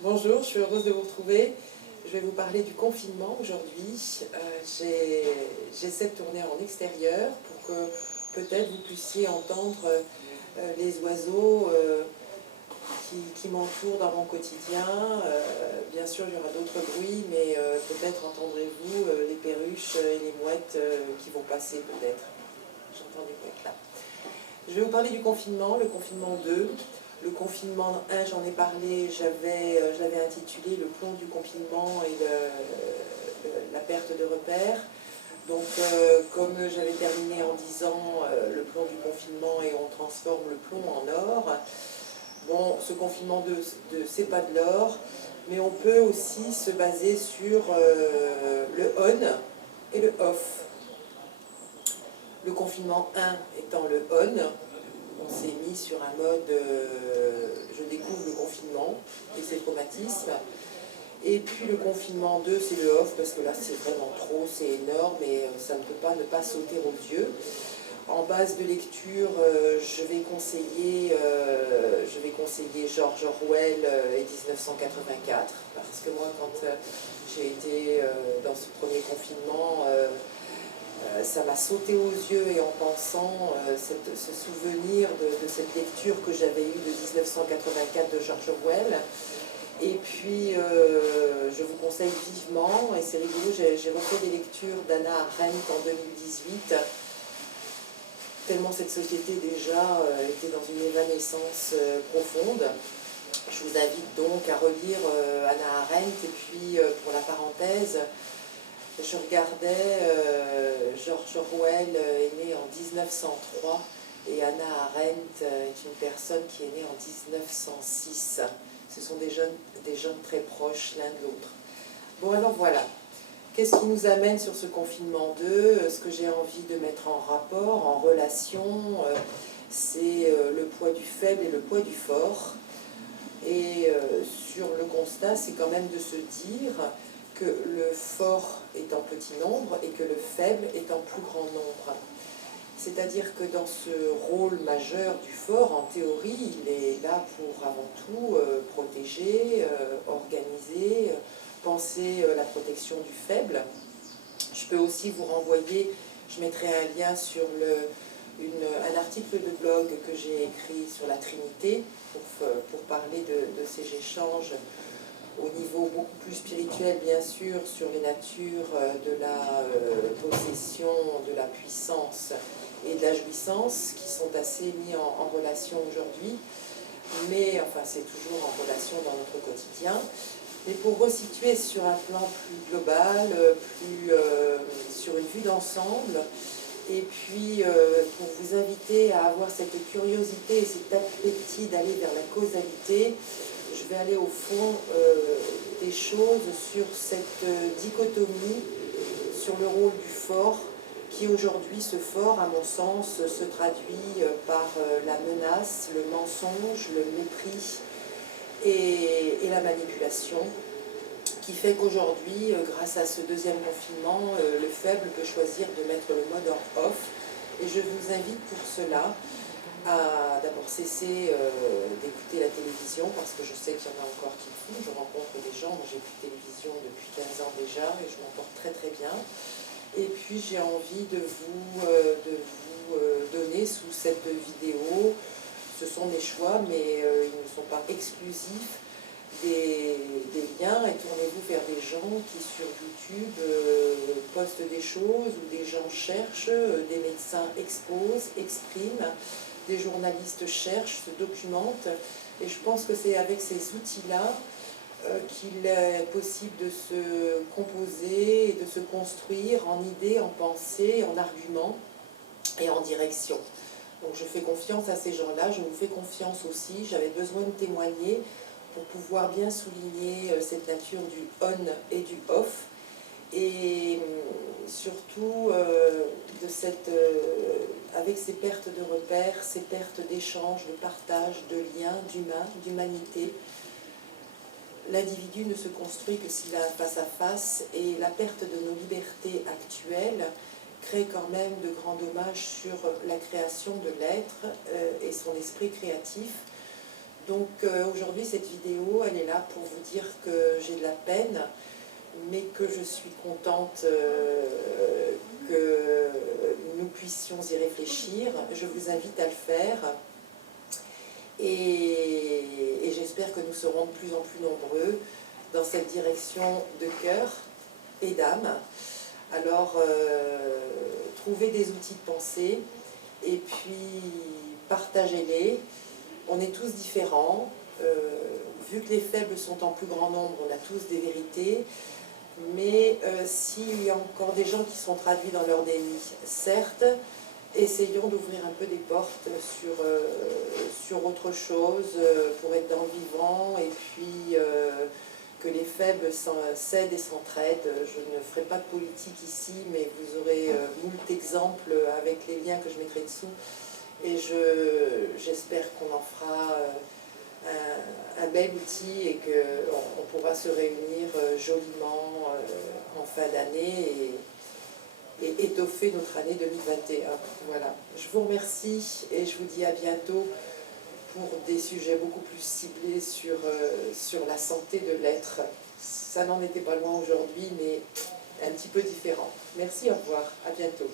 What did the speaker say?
Bonjour, je suis heureuse de vous retrouver. Je vais vous parler du confinement aujourd'hui. J'essaie de tourner en extérieur pour que peut-être vous puissiez entendre les oiseaux qui m'entourent dans mon quotidien. Bien sûr, il y aura d'autres bruits, mais peut-être entendrez-vous les perruches et les mouettes qui vont passer peut-être. J'entends des mouettes là. Je vais vous parler du confinement, le confinement 2. Le confinement 1, j'en ai parlé, je l'avais intitulé Le plomb du confinement et la perte de repères. Donc, comme j'avais terminé en disant le plomb du confinement et on transforme le plomb en or, bon, ce confinement 2, c'est pas de l'or, mais on peut aussi se baser sur le on et le off. Le confinement 1 étant le on, on s'est mis sur un mode je découvre le confinement et ses traumatismes. Et puis le confinement 2, c'est le off, parce que là c'est vraiment trop, c'est énorme et ça ne peut pas ne pas sauter aux yeux. En base de lecture, je vais conseiller George Orwell et 1984, parce que moi quand j'ai été dans ce premier confinement, ça m'a sauté aux yeux, et en pensant ce souvenir de cette lecture que j'avais eue de 1984 de George Orwell. Et puis je vous conseille vivement, et c'est rigolo, j'ai refait des lectures d'Hannah Arendt en 2018, tellement cette société déjà était dans une évanescence profonde. Je vous invite donc à relire Hannah Arendt, et puis pour la parenthèse, je regardais, George Orwell est né en 1903 et Hannah Arendt est une personne qui est née en 1906. Ce sont des gens très proches l'un de l'autre. Bon, alors voilà. Qu'est-ce qui nous amène sur ce confinement 2? Ce que j'ai envie de mettre en rapport, en relation, c'est le poids du faible et le poids du fort. Et sur le constat, c'est quand même de se dire que le fort est en petit nombre et que le faible est en plus grand nombre. C'est-à-dire que dans ce rôle majeur du fort, en théorie, il est là pour avant tout protéger, organiser, penser la protection du faible. Je peux aussi vous renvoyer, je mettrai un lien sur un article de blog que j'ai écrit sur la Trinité pour parler de ces échanges au niveau beaucoup plus spirituel, bien sûr, sur les natures de la possession, de la puissance et de la jouissance, qui sont assez mis en relation aujourd'hui, mais enfin c'est toujours en relation dans notre quotidien. Mais pour resituer sur un plan plus global, sur une vue d'ensemble, et puis pour vous inviter à avoir cette curiosité et cet appétit d'aller vers la causalité, je vais aller au fond des choses sur cette dichotomie, sur le rôle du fort, qui aujourd'hui, ce fort, à mon sens, se traduit par la menace, le mensonge, le mépris et la manipulation, qui fait qu'aujourd'hui, grâce à ce deuxième confinement, le faible peut choisir de mettre le mode off. Et je vous invite pour cela à d'abord cesser d'écouter la télévision, parce que je sais qu'il y en a encore qui le font. Je rencontre des gens, moi j'ai plus de télévision depuis 15 ans déjà, et je m'en porte très très bien. Et puis j'ai envie de vous donner sous cette vidéo, ce sont des choix, mais ils ne sont pas exclusifs, des liens, et tournez-vous vers des gens qui sur YouTube postent des choses, ou des gens cherchent, des médecins exposent, expriment, des journalistes cherchent, se documentent, et je pense que c'est avec ces outils-là qu'il est possible de se composer et de se construire en idées, en pensées, en arguments et en direction. Donc je fais confiance à ces gens-là, je vous fais confiance aussi, j'avais besoin de témoigner pour pouvoir bien souligner cette nature du on et du off, et surtout avec ces pertes de repères, ces pertes d'échanges, de partage, de liens, d'humanité. L'individu ne se construit que s'il a un face-à-face, et la perte de nos libertés actuelles crée quand même de grands dommages sur la création de l'être et son esprit créatif. Donc aujourd'hui, cette vidéo, elle est là pour vous dire que j'ai de la peine, mais que je suis contente que nous puissions y réfléchir. Je vous invite à le faire et j'espère que nous serons de plus en plus nombreux dans cette direction de cœur et d'âme. Alors, trouvez des outils de pensée et puis partagez-les. On est tous différents. Vu que les faibles sont en plus grand nombre, on a tous des vérités. Mais s'il y a encore des gens qui sont traduits dans leur déni, certes, essayons d'ouvrir un peu des portes sur autre chose pour être dans le vivant et puis que les faibles s'aident et s'entraident. Je ne ferai pas de politique ici, mais vous aurez moult exemples avec les liens que je mettrai dessous. Et j'espère qu'on en fera un bel outil et qu'on pourra se réunir joliment en fin d'année et étoffer notre année 2021. Voilà. Je vous remercie et je vous dis à bientôt pour des sujets beaucoup plus ciblés sur la santé de l'être. Ça n'en était pas loin aujourd'hui, mais un petit peu différent. Merci, au revoir, à bientôt.